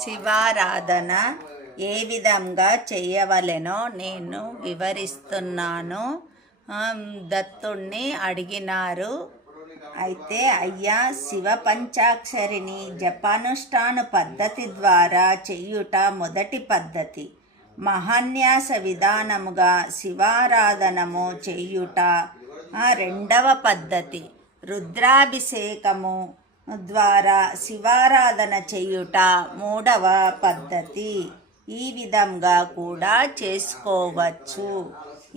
శివారాధన ఏ విధంగా చేయవలెనో నేను వివరిస్తున్నాను. దత్తుణ్ణి అడిగినారు. అయితే అయ్యా, శివ పంచాక్షరిని జపానుష్ఠాన పద్ధతి ద్వారా చెయ్యుట మొదటి పద్ధతి. మహాన్యాస విధానముగా శివారాధనము చెయ్యుట రెండవ పద్ధతి. రుద్రాభిషేకము ద్వారా శివారాధన చేయుట మూడవ పద్ధతి. ఈ విధంగా కూడా చేసుకోవచ్చు.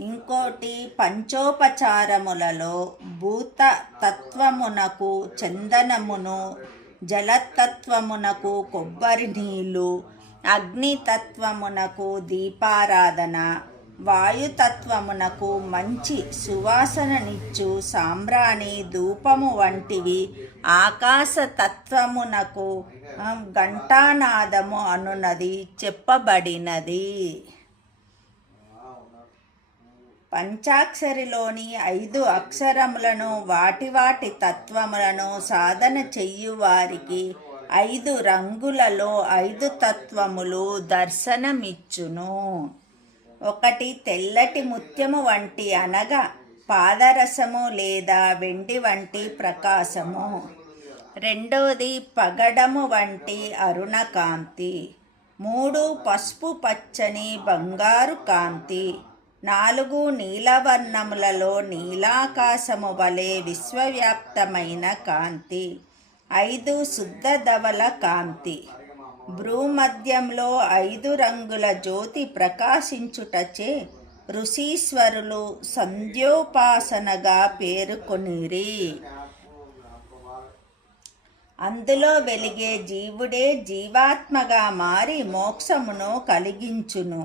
ఇంకోటి, పంచోపచారములలో భూత తత్వమునకు చందనమును, జలతత్వమునకు కొబ్బరి నీళ్ళు, అగ్నితత్వమునకు దీపారాధన, వాయుతత్వమునకు మంచి సువాసననిచ్చు సాంబ్రాణి ధూపము వంటివి, ఆకాశతత్వమునకు ఘంటానాదము అనున్నది చెప్పబడినది. పంచాక్షరిలోని 5 అక్షరములను వాటి వాటి తత్వములను సాధన చెయ్యువారికి 5 రంగులలో 5 తత్వములు దర్శనమిచ్చును. 1 తెల్లటి ముత్యము వంటి అనగా పాదరసము లేదా వెండి వంటి ప్రకాశము. 2 పగడము వంటి అరుణకాంతి. 3 పసుపు పచ్చని బంగారు కాంతి. 4 నీలవర్ణములలో నీలాకాశము వలె విశ్వవ్యాప్తమైన కాంతి. 5 శుద్ధ ధవల కాంతి. భ్రూమధ్యంలో 5 రంగుల జ్యోతి ప్రకాశించుటచే ఋషీశ్వరులు సంధ్యోపాసనగా పేర్కొనిరి. అందులో వెలిగే జీవుడే జీవాత్మగా మారి మోక్షమును కలిగించును.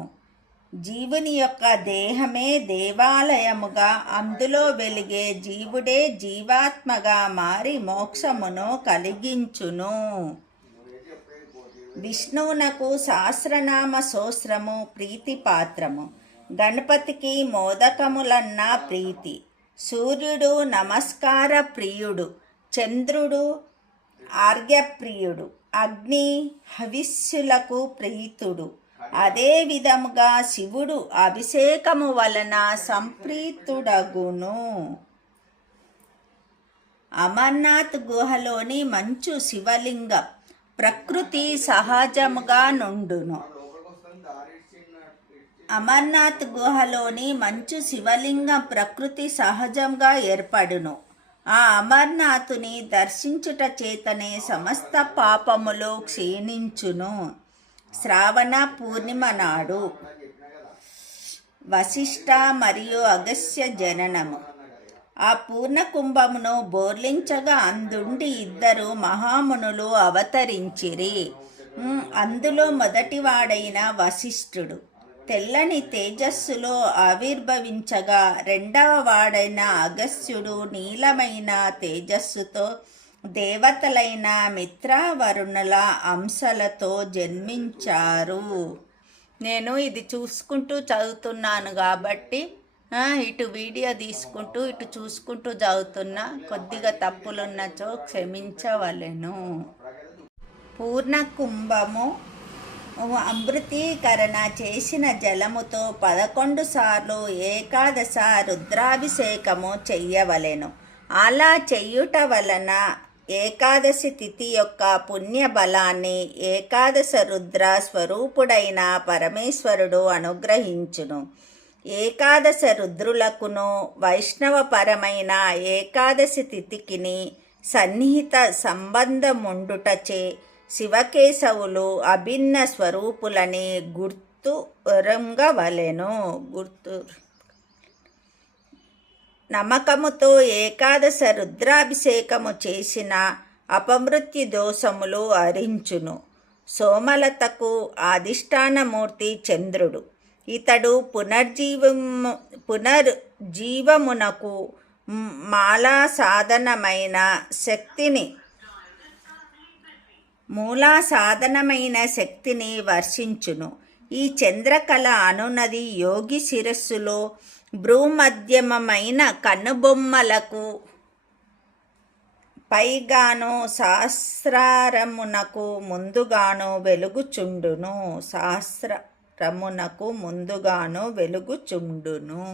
జీవుని యొక్క దేహమే దేవాలయముగా అందులో వెలిగే జీవుడే జీవాత్మగా మారి మోక్షమును కలిగించును. విష్ణువునకు సహస్రనామ సోస్రము ప్రీతిపాత్రము. గణపతికి మోదకములన్నా ప్రీతి. సూర్యుడు నమస్కార ప్రియుడు. చంద్రుడు ఆర్ఘ్యప్రియుడు. అగ్ని హవిస్సులకు ప్రీతుడు. అదే విధముగా శివుడు అభిషేకము వలన సంప్రీతుడగును. అమర్నాథ్ గుహలోని మంచు శివలింగం ప్రకృతి సహజముగా నుండును. అమర్నాథ్ గుహలోని మంచు శివలింగం ప్రకృతి సహజంగా ఏర్పడును. ఆ అమర్నాథుని దర్శించుట చేతనే సమస్త పాపములు క్షీణించును. శ్రావణ పూర్ణిమ నాడు వశిష్ఠ మరియు అగస్త్య జననము. ఆ పూర్ణ కుంభమును బోర్లించగా అందుండి 2 మహామునులు అవతరించిరి. అందులో మొదటివాడైన వశిష్ఠుడు తెల్లని తేజస్సులో ఆవిర్భవించగా, 2వ వాడైన అగస్త్యుడు నీలమైన తేజస్సుతో దేవతలైన మిత్రావరుణుల అంశలతో జన్మించారు. నేను ఇది చూసుకుంటూ చదువుతున్నాను కాబట్టి ఇటు వీడియో తీసుకుంటూ ఇటు చూసుకుంటూ చదువుతున్నా. కొద్దిగా తప్పులున్నచో క్షమించవలెను. పూర్ణ కుంభము అమృతీకరణ చేసిన జలముతో 11 సార్లు ఏకాదశ రుద్రాభిషేకము చెయ్యవలెను. అలా చెయ్యుట వలన ఏకాదశి తిథి యొక్క పుణ్య బలాన్ని ఏకాదశ రుద్ర స్వరూపుడైన పరమేశ్వరుడు అనుగ్రహించును. ఏకాదశ రుద్రులకును వైష్ణవపరమైన ఏకాదశి తిథికిని సన్నిహిత సంబంధముండుటచే శివకేశవులు అభిన్న స్వరూపులని గుర్తురంగవలెను. నమ్మకముతో ఏకాదశ రుద్రాభిషేకము చేసిన అపమృత్యు దోషములు హరించును. సోమలతకు అధిష్టానమూర్తి చంద్రుడు. ఇతడు పునర్జీవమునకు మూలా సాధనమైన శక్తిని వర్షించును. ఈ చంద్రకళ అనునది యోగి శిరస్సులో భ్రూమధ్యమైన కనుబొమ్మలకు పైగాను సహస్రారమునకు ముందుగాను వెలుగుచుండును. సహస్రమునకు ముందుగాను వెలుగుచుండును.